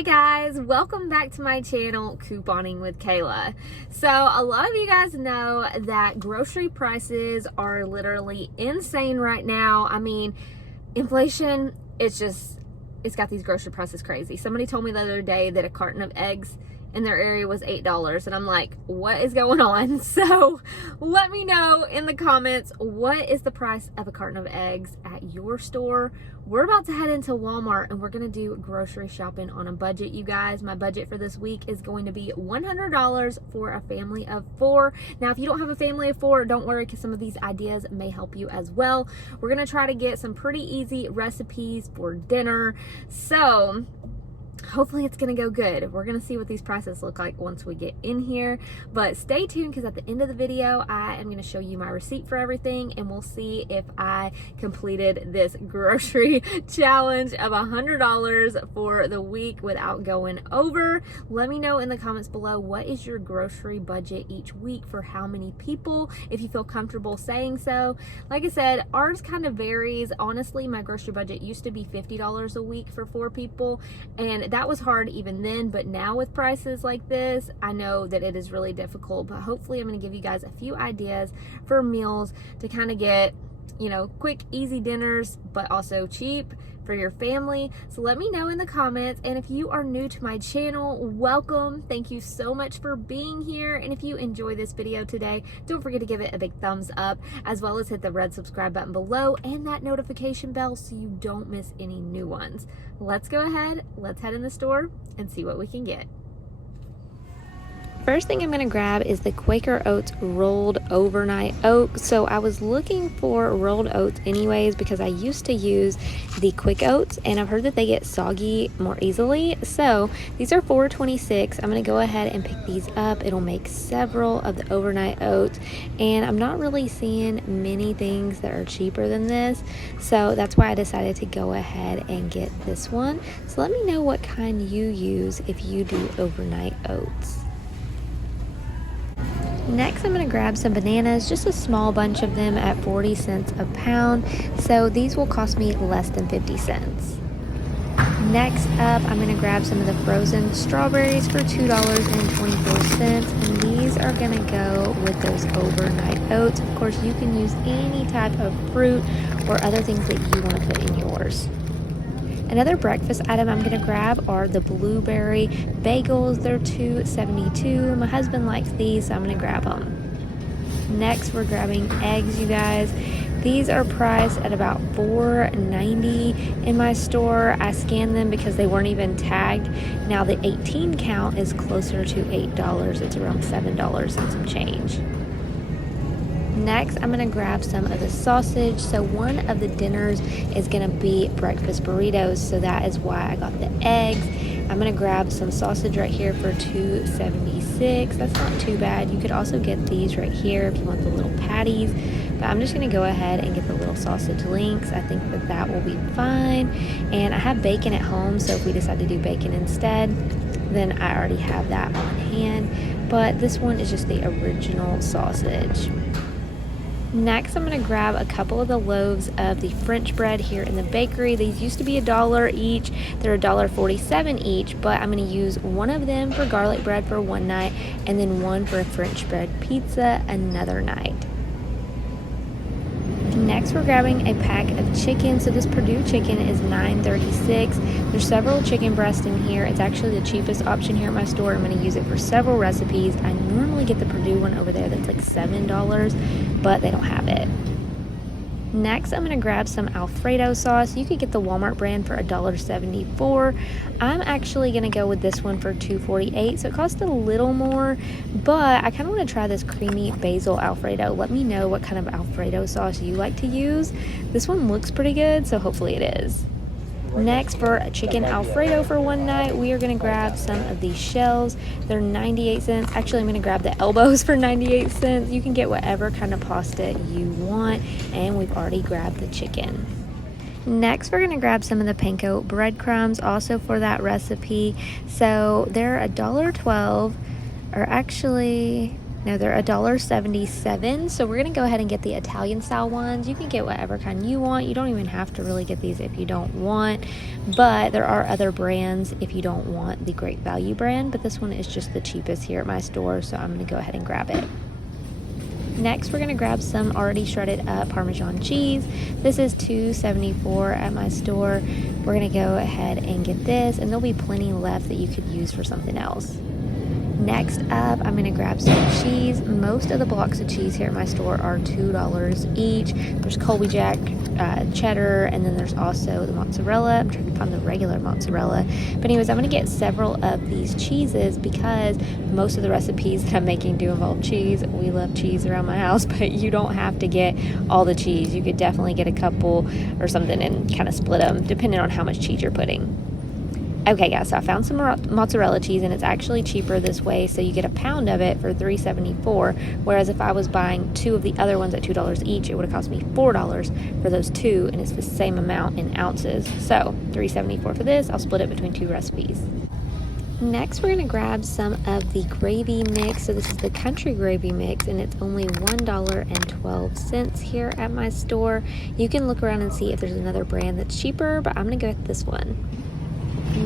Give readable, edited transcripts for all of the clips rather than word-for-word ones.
Hi guys, welcome back to my channel, Couponing with Kayla. So a lot of you guys know that grocery prices are literally insane right now. I mean, inflation, it's got these grocery prices crazy. Somebody told me the other day that a carton of eggs in their area was $8, and I'm like, what is going on? So let me know in the comments, what is the price of a carton of eggs at your store? We're about to head into Walmart and we're gonna do grocery shopping on a budget, you guys. My budget for this week is going to be $100 for a family of 4. Now, if you don't have a family of 4, don't worry, because some of these ideas may help you as well. We're gonna try to get some pretty easy recipes for dinner. So hopefully it's gonna go good. We're gonna see what these prices look like once we get in here, but stay tuned, because at the end of the video I am gonna show you my receipt for everything, and we'll see if I completed this grocery challenge of $100 for the week without going over. Let me know in the comments below, what is your grocery budget each week for how many people, if you feel comfortable saying so. Like I said, ours kind of varies. Honestly, my grocery budget used to be $50 a week for 4 people, and that was hard even then, but now with prices like this, I know that it is really difficult. But hopefully I'm going to give you guys a few ideas for meals to kind of get, you know, quick, easy dinners, but also cheap for your family. So let me know in the comments. And if you are new to my channel, welcome. Thank you so much for being here. And if you enjoy this video today, don't forget to give it a big thumbs up, as well as hit the red subscribe button below and that notification bell so you don't miss any new ones. Let's go ahead, let's head in the store and see what we can get. First thing I'm going to grab is the Quaker Oats rolled overnight oats. So I was looking for rolled oats anyways, because I used to use the quick oats and I've heard that they get soggy more easily. So these are $4.26. I'm going to go ahead and pick these up. It'll make several of the overnight oats, and I'm not really seeing many things that are cheaper than this, so that's why I decided to go ahead and get this one. So let me know what kind you use if you do overnight oats. Next, I'm going to grab some bananas, just a small bunch of them at 40 cents a pound. So these will cost me less than 50 cents. Next up, I'm going to grab some of the frozen strawberries for $2.24. And these are going to go with those overnight oats. Of course, you can use any type of fruit or other things that you want to put in yours. Another breakfast item I'm going to grab are the blueberry bagels. They're $2.72. My husband likes these, so I'm going to grab them. Next, we're grabbing eggs, you guys. These are priced at about $4.90 in my store. I scanned them because they weren't even tagged. Now the 18 count is closer to $8. It's around $7 and some change. Next, I'm going to grab some of the sausage. So one of the dinners is going to be breakfast burritos, so that is why I got the eggs. I'm going to grab some sausage right here for $2.76. That's not too bad. You could also get these right here if you want the little patties, but I'm just going to go ahead and get the little sausage links. I think that that will be fine. And I have bacon at home, so if we decide to do bacon instead, then I already have that on hand. But this one is just the original sausage. Next, I'm going to grab a couple of the loaves of the French bread here in the bakery. These used to be $1 each. They're $1.47 each, but I'm going to use one of them for garlic bread for one night, and then one for a French bread pizza another night. Next, we're grabbing a pack of chicken. So this Purdue chicken is $9.36. There's several chicken breasts in here. It's actually the cheapest option here at my store. I'm going to use it for several recipes. I normally get the Purdue one over there that's like $7, but they don't have it. Next, I'm going to grab some Alfredo sauce. You could get the Walmart brand for $1.74. I'm actually going to go with this one for $2.48, so it costs a little more, but I kind of want to try this creamy basil Alfredo. Let me know what kind of Alfredo sauce you like to use. This one looks pretty good, so hopefully it is. Next, for a chicken Alfredo for one night, we are going to grab some of these shells. They're 98 cents. Actually, I'm going to grab the elbows for 98 cents. You can get whatever kind of pasta you want, and we've already grabbed the chicken. Next, we're going to grab some of the panko breadcrumbs also for that recipe. So they're $1.12, or actually Now they're $1.77, so we're gonna go ahead and get the Italian style ones. You can get whatever kind you want. You don't even have to really get these if you don't want, but there are other brands if you don't want the Great Value brand, but this one is just the cheapest here at my store, so I'm gonna go ahead and grab it. Next, we're gonna grab some already shredded up Parmesan cheese. This is $2.74 at my store. We're gonna go ahead and get this, and there'll be plenty left that you could use for something else. Next up, I'm going to grab some cheese. Most of the blocks of cheese here at my store are $2 each. There's Colby Jack, cheddar, and then there's also the mozzarella. I'm trying to find the regular mozzarella. But anyways, I'm going to get several of these cheeses because most of the recipes that I'm making do involve cheese. We love cheese around my house, but you don't have to get all the cheese. You could definitely get a couple or something and kind of split them depending on how much cheese you're putting. Okay guys, so I found some mozzarella cheese, and it's actually cheaper this way, so you get a pound of it for $3.74, whereas if I was buying two of the other ones at $2 each, it would have cost me $4 for those two, and it's the same amount in ounces. So $3.74 for this. I'll split it between two recipes. Next, we're going to grab some of the gravy mix. So this is the country gravy mix, and it's only $1.12 here at my store. You can look around and see if there's another brand that's cheaper, but I'm going to go with this one.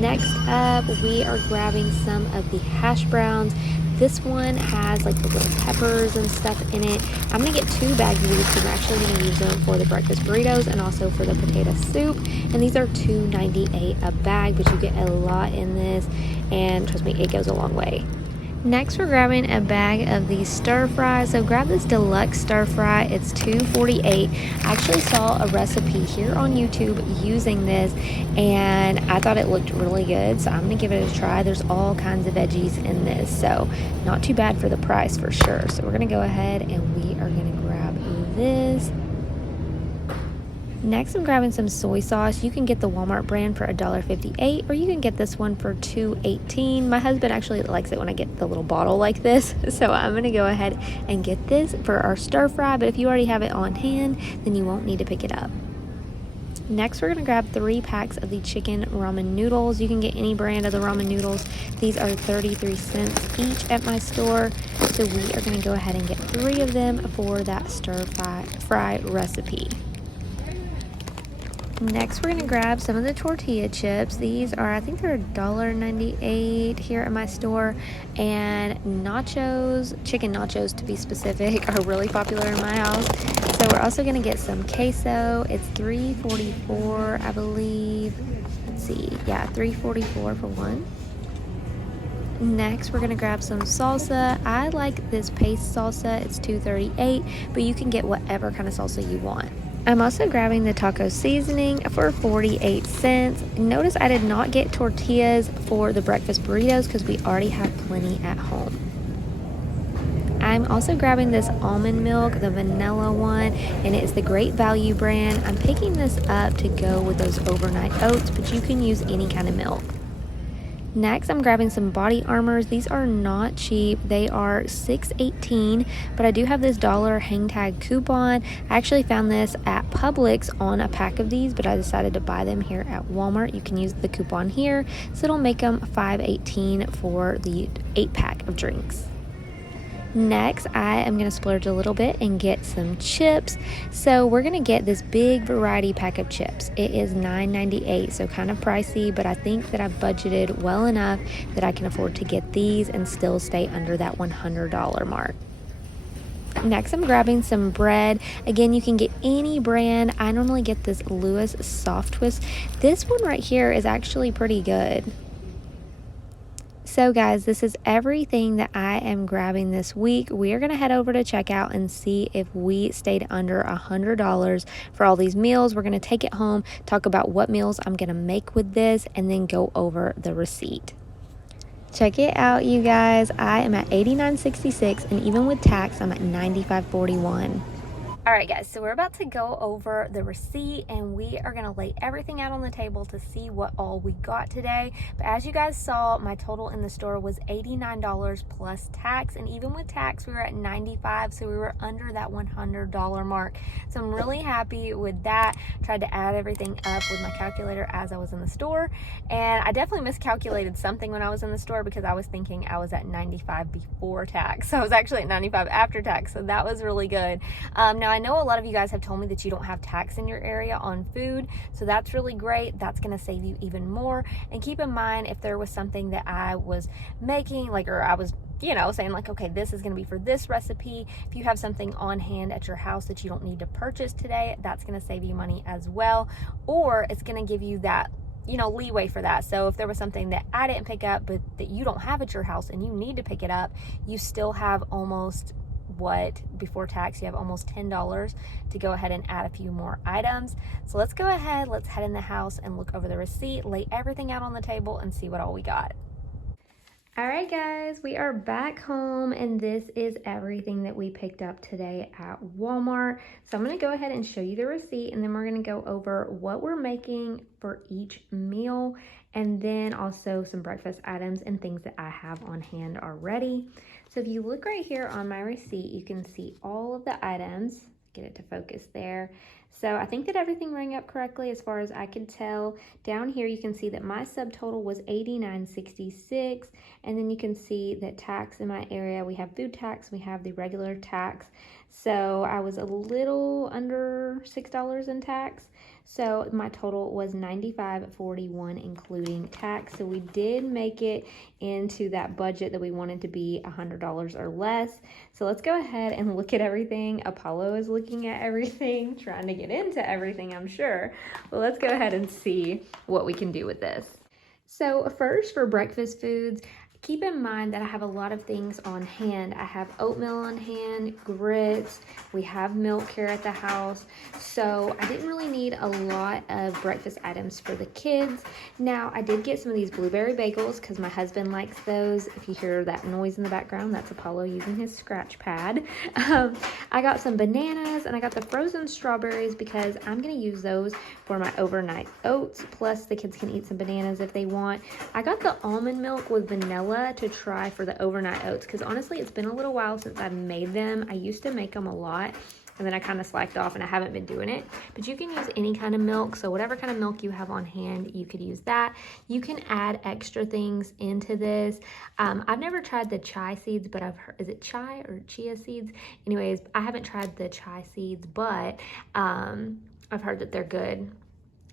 Next up, we are grabbing some of the hash browns. This one has like the little peppers and stuff in it. I'm going to get 2 bags of these because I'm actually going to use them for the breakfast burritos and also for the potato soup. And these are $2.98 a bag, but you get a lot in this, and trust me, it goes a long way. Next, we're grabbing a bag of these stir fries. So grab this deluxe stir fry. It's $2.48. I actually saw a recipe here on YouTube using this, and I thought it looked really good, so I'm gonna give it a try. There's all kinds of veggies in this, so not too bad for the price for sure. So we're gonna go ahead and we are gonna grab this. Next, I'm grabbing some soy sauce. You can get the Walmart brand for $1.58, or you can get this one for $2.18. My husband actually likes it when I get the little bottle like this, so I'm going to go ahead and get this for our stir fry, but if you already have it on hand, then you won't need to pick it up. Next, we're going to grab 3 packs of the chicken ramen noodles. You can get any brand of the ramen noodles. These are 33 cents each at my store, so we are going to go ahead and get 3 of them for that stir fry recipe. Next, we're going to grab some of the tortilla chips. These are, I think they're $1.98 here at my store. And nachos, chicken nachos to be specific, are really popular in my house. So we're also going to get some queso. It's $3.44, I believe. Let's see. Yeah, $3.44 for one. Next, we're going to grab some salsa. I like this paste salsa. It's $2.38, but you can get whatever kind of salsa you want. I'm also grabbing the taco seasoning for 48 cents. Notice I did not get tortillas for the breakfast burritos because we already have plenty at home. I'm also grabbing this almond milk, the vanilla one, and it is the Great Value brand. I'm picking this up to go with those overnight oats, but you can use any kind of milk. Next, I'm grabbing some body armors. These are not cheap. They are $6.18, but I do have this $1 hang tag coupon. I actually found this at Publix on a pack of these, but I decided to buy them here at Walmart. You can use the coupon here, so it'll make them $5.18 for the 8-pack of drinks. Next, I am going to splurge a little bit and get some chips. So we're going to get this big variety pack of chips. It is $9.98, so kind of pricey, but I think that I've budgeted well enough that I can afford to get these and still stay under that $100 mark. Next, I'm grabbing some bread. Again, you can get any brand. I normally get this Lewis Soft Twist. This one right here is actually pretty good. So guys, this is everything that I am grabbing this week. We are going to head over to checkout and see if we stayed under $100 for all these meals. We're going to take it home, talk about what meals I'm going to make with this, and then go over the receipt. Check it out, you guys. I am at $89.66, and even with tax, I'm at $95.41. All right, guys, so we're about to go over the receipt and we are going to lay everything out on the table to see what all we got today. But as you guys saw, my total in the store was $89 plus tax, and even with tax, we were at $95, so we were under that $100 mark. So I'm really happy with that. Tried to add everything up with my calculator as I was in the store, and I definitely miscalculated something when I was in the store because I was thinking I was at 95 before tax. So I was actually at 95 after tax, so that was really good. Now I know a lot of you guys have told me that you don't have tax in your area on food, so that's really great. That's going to save you even more. And keep in mind, if there was something that I was making, like, or I was saying like, okay, this is going to be for this recipe. If you have something on hand at your house that you don't need to purchase today, that's going to save you money as well. Or it's going to give you that leeway for that. So if there was something that I didn't pick up, but that you don't have at your house and you need to pick it up, you still have almost before tax, you have almost $10 to go ahead and add a few more items. So let's go ahead, let's head in the house and look over the receipt, lay everything out on the table and see what all we got. All right, guys, we are back home and this is everything that we picked up today at Walmart. So I'm going to go ahead and show you the receipt, and then we're going to go over what we're making for each meal, and then also some breakfast items and things that I have on hand already. So if you look right here on my receipt, you can see all of the items. Get it to focus there. So I think that everything rang up correctly as far as I could tell. Down here you can see that my subtotal was $89.66, and then you can see that tax in my area, we have food tax, we have the regular tax. So I was a little under $6 in tax. So my total was $95.41 including tax. So we did make it into that budget that we wanted to be $100 or less. So let's go ahead and look at everything. Apollo is looking at everything, trying to get into everything, I'm sure. Well, let's go ahead and see what we can do with this. So first, for breakfast foods, keep in mind that I have a lot of things on hand. I have oatmeal on hand, grits, we have milk here at the house. So I didn't really need a lot of breakfast items for the kids. Now, I did get some of these blueberry bagels because my husband likes those. If you hear that noise in the background, that's Apollo using his scratch pad. I got some bananas and I got the frozen strawberries because I'm gonna use those for my overnight oats. Plus the kids can eat some bananas if they want. I got the almond milk with vanilla to try for the overnight oats because honestly it's been a little while since I've made them. I used to make them a lot and then I kind of slacked off and I haven't been doing it, but you can use any kind of milk. So whatever kind of milk you have on hand, you could use that. You can add extra things into this. I've never tried the chai seeds, but I've heard, is it chai or chia seeds? Anyways, I haven't tried the chai seeds, but I've heard that they're good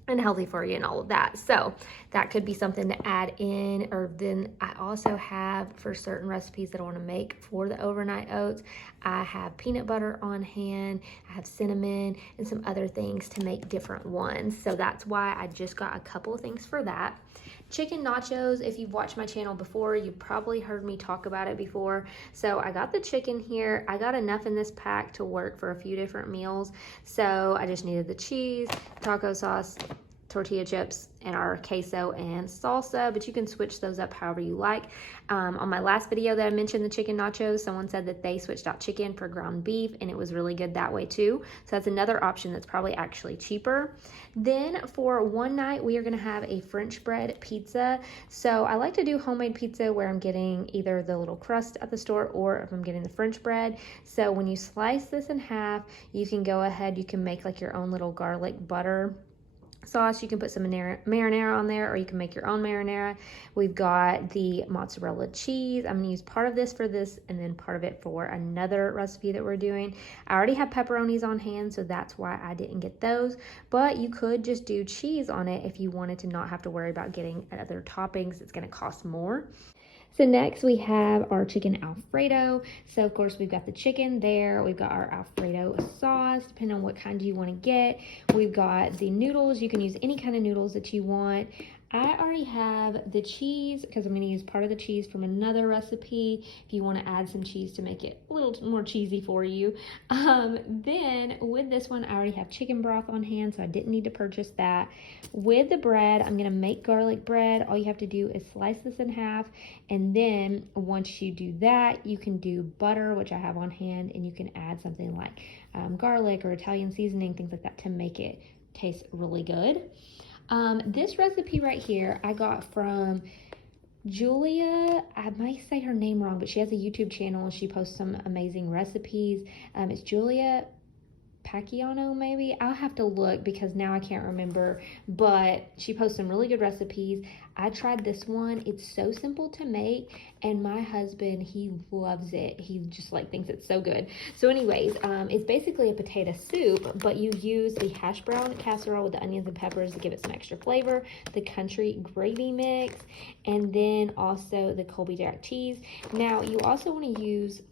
and healthy for you and all of that. So that could be something to add in. Or then I also have, for certain recipes that I want to make for the overnight oats, I have peanut butter on hand, I have cinnamon and some other things to make different ones. So that's why I just got a couple of things for that. Chicken nachos, if you've watched my channel before, you've probably heard me talk about it before. So I got the chicken here. I got enough in this pack to work for a few different meals. So I just needed the cheese, taco sauce, tortilla chips, and our queso and salsa, but you can switch those up however you like. On my last video that I mentioned the chicken nachos, someone said that they switched out chicken for ground beef and it was really good that way too. So that's another option that's probably actually cheaper. Then for one night, we are gonna have a French bread pizza. So I like to do homemade pizza where I'm getting either the little crust at the store or if I'm getting the French bread. So when you slice this in half, you can go ahead, you can make like your own little garlic butter sauce. You can put some marinara on there, or you can make your own marinara. We've got the mozzarella cheese. I'm gonna use part of this for this and then part of it for another recipe that we're doing. I already have pepperonis on hand, so that's why I didn't get those, but you could just do cheese on it if you wanted to not have to worry about getting other toppings. It's gonna cost more. So next we have our chicken Alfredo. So of course we've got the chicken there. We've got our Alfredo sauce, depending on what kind you want to get. We've got the noodles. You can use any kind of noodles that you want. I already have the cheese because I'm going to use part of the cheese from another recipe if you want to add some cheese to make it a little more cheesy for you. Then with this one, I already have chicken broth on hand, so I didn't need to purchase that. With the bread, I'm going to make garlic bread. All you have to do is slice this in half, and then once you do that, you can do butter, which I have on hand, and you can add something like garlic or Italian seasoning, things like that, to make it taste really good. This recipe right here I got from Julia. I might say her name wrong, but she has a YouTube channel and she posts some amazing recipes. It's Julia Pacquiano, maybe. I'll have to look because now I can't remember, but she posts some really good recipes. I tried this one. It's so simple to make, and my husband, he loves it. He just like thinks it's so good. So anyways, it's basically a potato soup, but you use the hash brown casserole with the onions and peppers to give it some extra flavor, the country gravy mix, and then also the Colby Jack cheese. Now you also want to use,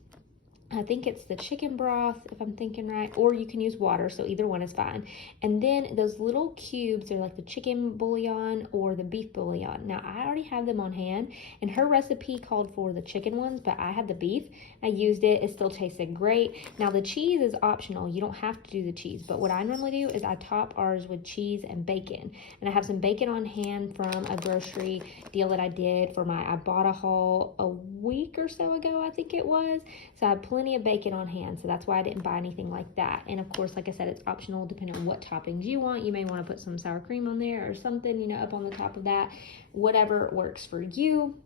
I think it's the chicken broth, if I'm thinking right, or you can use water, so either one is fine. And then those little cubes are like the chicken bouillon or the beef bouillon. Now, I already have them on hand, and her recipe called for the chicken ones, but I had the beef. I used it. It still tasted great. Now, the cheese is optional. You don't have to do the cheese, but what I normally do is I top ours with cheese and bacon. And I have some bacon on hand from a grocery deal that I did for I bought a haul a week or so ago, I think it was. So I have plenty of bacon on hand, so that's why I didn't buy anything like that. And of course, like I said, it's optional depending on what toppings you want. You may want to put some sour cream on there or something, you know, up on the top of that, whatever works for you.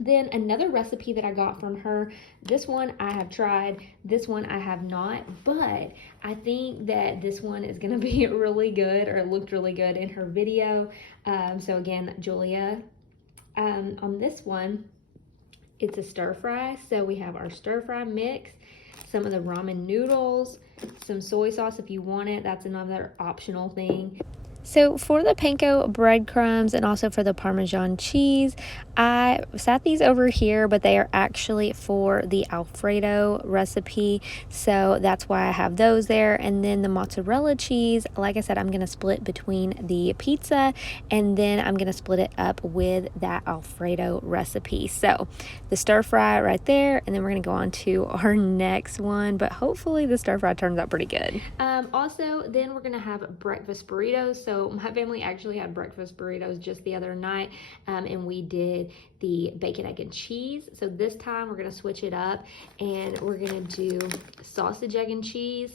Then another recipe that I got from her, this one I have tried, this one I have not, but I think that this one is going to be really good, or it looked really good in her video. So again, Julia, on this one, it's a stir fry. So we have our stir fry mix, some of the ramen noodles, some soy sauce if you want it. That's another optional thing. So for the panko breadcrumbs and also for the Parmesan cheese, I sat these over here, but they are actually for the Alfredo recipe. So that's why I have those there. And then the mozzarella cheese, like I said, I'm going to split between the pizza, and then I'm going to split it up with that Alfredo recipe. So the stir fry right there, and then we're going to go on to our next one, but hopefully the stir fry turns out pretty good. Also, then we're going to have breakfast burritos. So my family actually had breakfast burritos just the other night, and we did the bacon, egg, and cheese. So this time we're going to switch it up, and we're going to do sausage, egg, and cheese,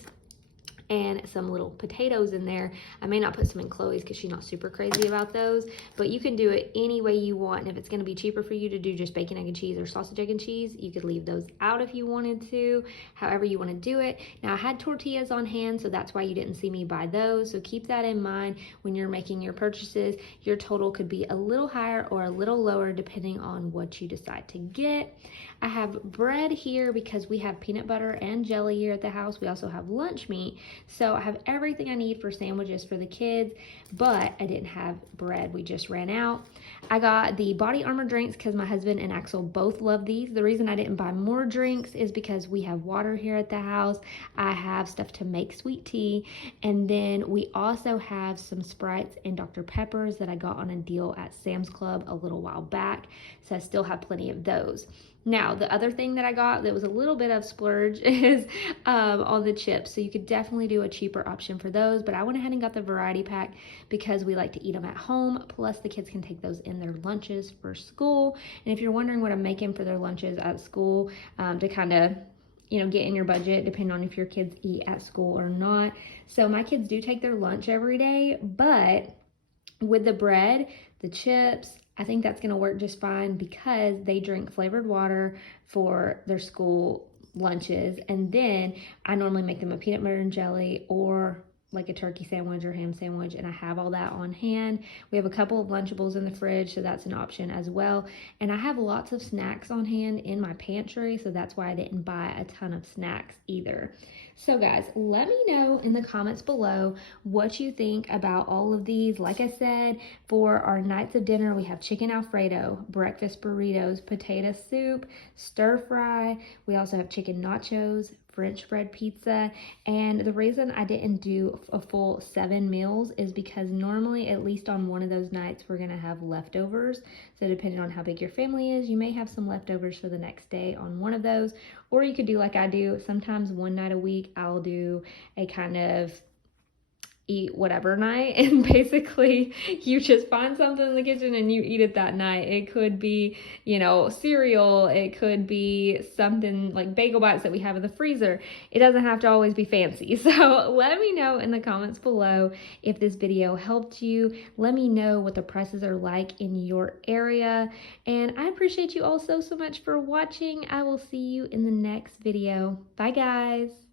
and some little potatoes in there. I may not put some in Chloe's because she's not super crazy about those, but you can do it any way you want. And if it's going to be cheaper for you to do just bacon, egg, and cheese or sausage, egg, and cheese, you could leave those out if you wanted to, however you want to do it. Now, I had tortillas on hand, so that's why you didn't see me buy those. So keep that in mind when you're making your purchases. Your total could be a little higher or a little lower depending on what you decide to get. I have bread here because we have peanut butter and jelly here at the house. We also have lunch meat. So I have everything I need for sandwiches for the kids, but I didn't have bread. We just ran out. I got the Body Armor drinks because my husband and Axel both love these. The reason I didn't buy more drinks is because we have water here at the house. I have stuff to make sweet tea. And then we also have some Sprites and Dr. Peppers that I got on a deal at Sam's Club a little while back. So I still have plenty of those. Now, the other thing that I got that was a little bit of splurge is on the chips. So you could definitely do a cheaper option for those, but I went ahead and got the variety pack because we like to eat them at home. Plus, the kids can take those in their lunches for school. And if you're wondering what I'm making for their lunches at school to kind of, you know, get in your budget, depending on if your kids eat at school or not. So my kids do take their lunch every day, but with the bread, the chips, I think that's going to work just fine because they drink flavored water for their school lunches. And then I normally make them a peanut butter and jelly or like a turkey sandwich or ham sandwich, and I have all that on hand. We have a couple of Lunchables in the fridge, so that's an option as well. And I have lots of snacks on hand in my pantry, so that's why I didn't buy a ton of snacks either. So guys, let me know in the comments below what you think about all of these. Like I said, for our nights of dinner, we have chicken Alfredo, breakfast burritos, potato soup, stir fry. We also have chicken nachos, French bread pizza. And the reason I didn't do a full 7 meals is because normally, at least on one of those nights, we're gonna have leftovers. So depending on how big your family is, you may have some leftovers for the next day on one of those. Or you could do like I do. Sometimes one night a week, I'll do a kind of eat whatever night, and basically you just find something in the kitchen and you eat it that night. It could be, you know, cereal, it could be something like bagel bites that we have in the freezer. It doesn't have to always be fancy. So let me know in the comments below if this video helped you. Let me know what the prices are like in your area, and I appreciate you all so much for watching. I will see you in the next video. Bye guys.